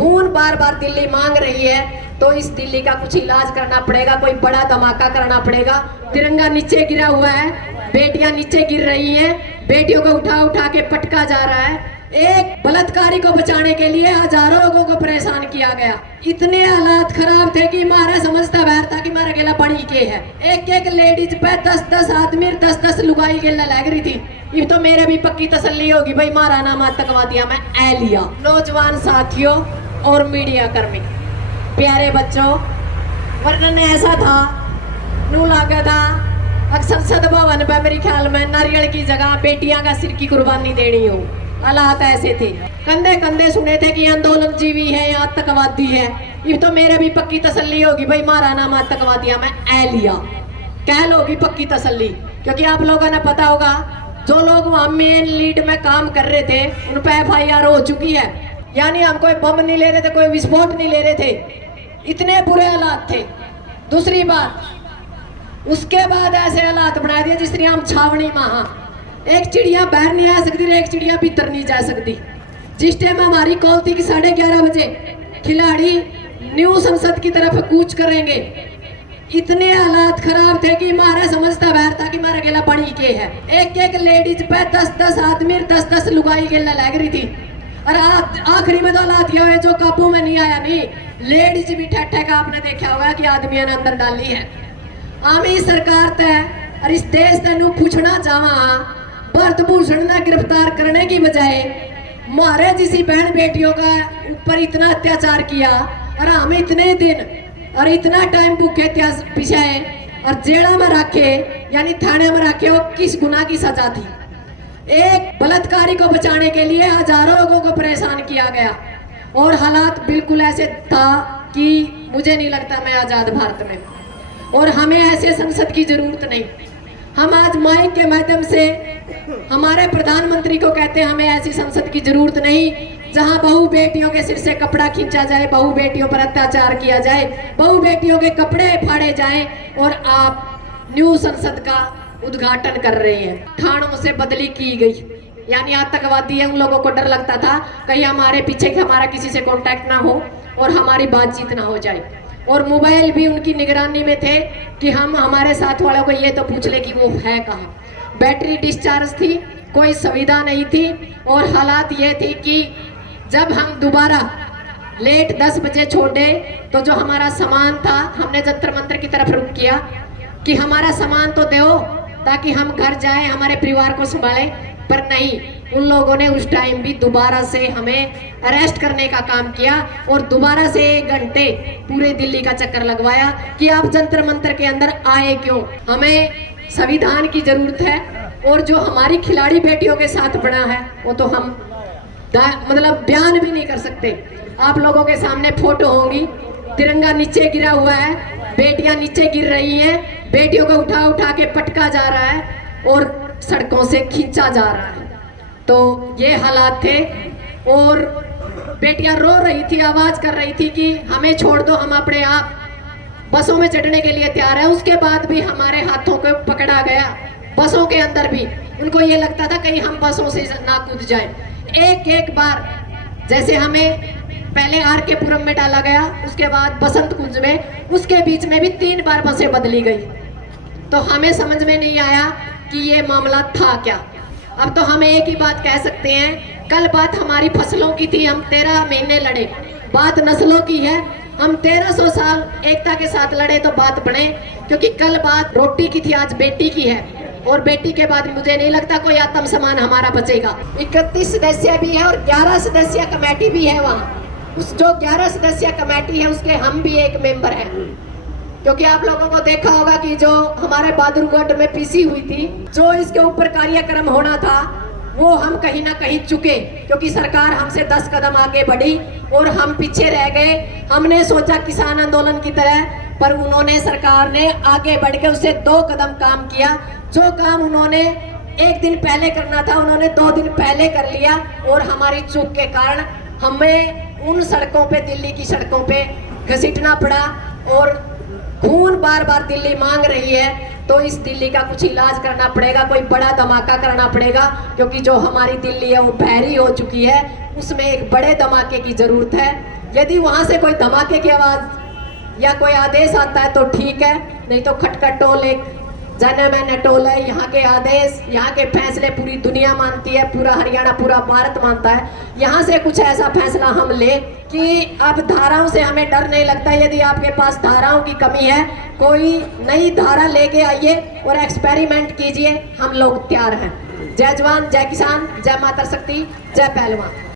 खून बार बार दिल्ली मांग रही है, तो इस दिल्ली का कुछ इलाज करना पड़ेगा, कोई बड़ा धमाका करना पड़ेगा। तिरंगा नीचे गिरा हुआ है, बेटियां नीचे गिर रही हैं, बेटियों को उठा उठा के पटका जा रहा है। एक बलात्कारी को बचाने के लिए हजारों लोगों को परेशान किया गया। इतने हालात खराब थे कि मारा समझता बैर था कि मारा गेला बड़ी के है। एक एक लेडीज पे 10-10 आदमी 10-10 लुगाई गेला लग रही थी। ये तो मेरे भी पक्की तसल्ली होगी भाई, मारा नाम आतंकवादिया मैं ए लिया। नौजवान साथियों और मीडिया कर्मी, प्यारे बच्चों, वर्णन ऐसा था नू लगा था संसद भवन पे मेरे ख्याल में नारियल की जगह बेटियां का सिर की कुर्बानी देनी हो। हालात ऐसे थे, कंधे कंधे सुने थे कि आंदोलन जीवी है या आतंकवादी है। ये तो मेरे भी पक्की तसल्ली होगी भाई, मारा नाम आतंकवादिया मैं ए लिया, कह लोगी पक्की तसल्ली। क्योंकि आप लोगों ने पता होगा जो लोग वहां मेन लीड में काम कर रहे थे उन पर FIR हो चुकी है। यानी हम कोई बम नहीं ले रहे थे, कोई विस्फोट नहीं ले रहे थे, इतने बुरे हालात थे। दूसरी बात, उसके बाद ऐसे हालात बना दिए जिस तरह हम छावनी महा एक चिड़िया बाहर नहीं आ सकती, एक चिड़िया भीतर नहीं जा सकती। जिस टाइम हमारी कॉल थी कि 11:30 बजे खिलाड़ी न्यू संसद की तरफ कूच करेंगे, इतने हालात खराब थे कि मारा समझता बैर था कि मारा गेला बड़ी के है। एक एक लेडीज पे 10-10 आदमी 10-10 लुगाई गेला लग रही थी। और आखिरी में तो हालात ये हुए जो काबू में नहीं आया। नहीं, लेडीज भी ठट्ठे का आपने देखा होगा कि आदमियों ने अंदर डाली है। आमी सरकार तय और इस देश तेनू पूछना चाहवा, भरत भूषण ने गिरफ्तार करने की बजाय मारे जिसी बहन बेटियों का ऊपर इतना अत्याचार किया और हमें इतने दिन और इतना टाइम भूखे पिछाए और जेड़ा में रखे, यानी थाने में रखे, वो किस गुनाह की सजा थी। एक बलात्कारी को बचाने के लिए हजारों लोगों को परेशान किया गया और हालात बिल्कुल ऐसे था कि मुझे नहीं लगता मैं आजाद भारत में। और हमें ऐसे संसद की जरूरत नहीं। हम आज माइक के माध्यम से हमारे प्रधानमंत्री को कहते हैं हमें ऐसी संसद की जरूरत नहीं जहां बहू बेटियों के सिर से कपड़ा खींचा जाए, बहू बेटियों पर अत्याचार किया जाए, बहू बेटियों के कपड़े फाड़े जाएं और आप न्यू संसद का उद्घाटन कर रहे हैं। थानों से बदली की गई, यानी आतंकवादी है, उन लोगों को डर लगता था कहीं हमारे पीछे हमारा किसी से कांटेक्ट ना हो और हमारी बातचीत ना हो जाए। और मोबाइल भी उनकी निगरानी में थे कि हम हमारे साथ वालों को ये तो पूछ ले कि वो है कहाँ। बैटरी डिस्चार्ज थी, कोई सुविधा नहीं थी। और हालात ये थी कि जब हम दोबारा लेट 10 बजे छोड़े तो जो हमारा सामान था हमने जंतर मंतर की तरफ रुख किया कि हमारा सामान तो दो ताकि हम घर जाएं, हमारे परिवार को संभालें। पर नहीं, उन लोगों ने उस टाइम भी दोबारा से हमें अरेस्ट करने का काम किया और दोबारा से 1 घंटे पूरे दिल्ली का चक्कर लगवाया कि आप जंतर मंतर के अंदर आए क्यों। हमें संविधान की जरूरत है और जो हमारी खिलाड़ी बेटियों के साथ बना है वो तो हम मतलब बयान भी नहीं कर सकते। आप लोगों के सामने फोटो होंगी, तिरंगा नीचे गिरा हुआ है, बेटियां नीचे गिर रही हैं, बेटियों को उठा उठा के पटका जा रहा है और सड़कों से खींचा जा रहा है। तो ये हालात थे और बेटियां रो रही थी, आवाज कर रही थी कि हमें छोड़ दो, हम अपने आप बसों में चढ़ने के लिए तैयार है। उसके बाद भी हमारे हाथों को पकड़ा गया, बसों के अंदर भी उनको ये लगता था कहीं हम बसों से ना कूद जाए। एक एक बार जैसे हमें पहले RK पुरम में डाला गया, उसके बाद बसंत कुंज में, उसके बीच में भी 3 बार बसें बदली गई। तो हमें समझ में नहीं आया कि ये मामला था क्या। अब तो हम एक ही बात कह सकते हैं, कल बात हमारी फसलों की थी, हम 13 महीने लड़े, बात नस्लों की है, हम 1300 साल एकता के साथ लड़े तो बात बने। क्योंकि कल बात रोटी की थी, आज बेटी की है और बेटी के बाद मुझे नहीं लगता कोई आत्म सम्मान हमारा बचेगा। 31 सदस्य भी है और 11 सदस्य कमेटी भी है वहाँ। उस जो 11 सदस्य कमेटी है उसके हम भी एक मेंबर हैं। क्योंकि आप लोगों को देखा होगा कि जो हमारे बहादुरगढ़ में पीसी हुई थी, जो इसके ऊपर कार्यक्रम होना था वो हम कहीं ना कहीं चुके, क्योंकि सरकार हमसे 10 कदम आगे बढ़ी और हम पीछे रह गए। हमने सोचा किसान आंदोलन की तरह, पर उन्होंने, सरकार ने आगे बढ़ के उससे 2 कदम काम किया। जो काम उन्होंने 1 दिन पहले करना था उन्होंने 2 दिन पहले कर लिया और हमारी चूक के कारण हमें उन सड़कों पे, दिल्ली की सड़कों पे घसीटना पड़ा। और खून बार बार दिल्ली मांग रही है, तो इस दिल्ली का कुछ इलाज करना पड़ेगा, कोई बड़ा धमाका करना पड़ेगा। क्योंकि जो हमारी दिल्ली है वो बहरी हो चुकी है, उसमें एक बड़े धमाके की जरूरत है। यदि वहां से कोई धमाके की आवाज या कोई आदेश आता है तो ठीक है, नहीं तो खटखट टोल एक जनमन टोल है। यहाँ के आदेश, यहाँ के फैसले पूरी दुनिया मानती है, पूरा हरियाणा, पूरा भारत मानता है। यहाँ से कुछ ऐसा फैसला हम ले कि अब धाराओं से हमें डर नहीं लगता। यदि आपके पास धाराओं की कमी है, कोई नई धारा लेके आइए और एक्सपेरिमेंट कीजिए, हम लोग तैयार हैं। जय जवान, जय किसान, जय माता शक्ति, जय पहलवान।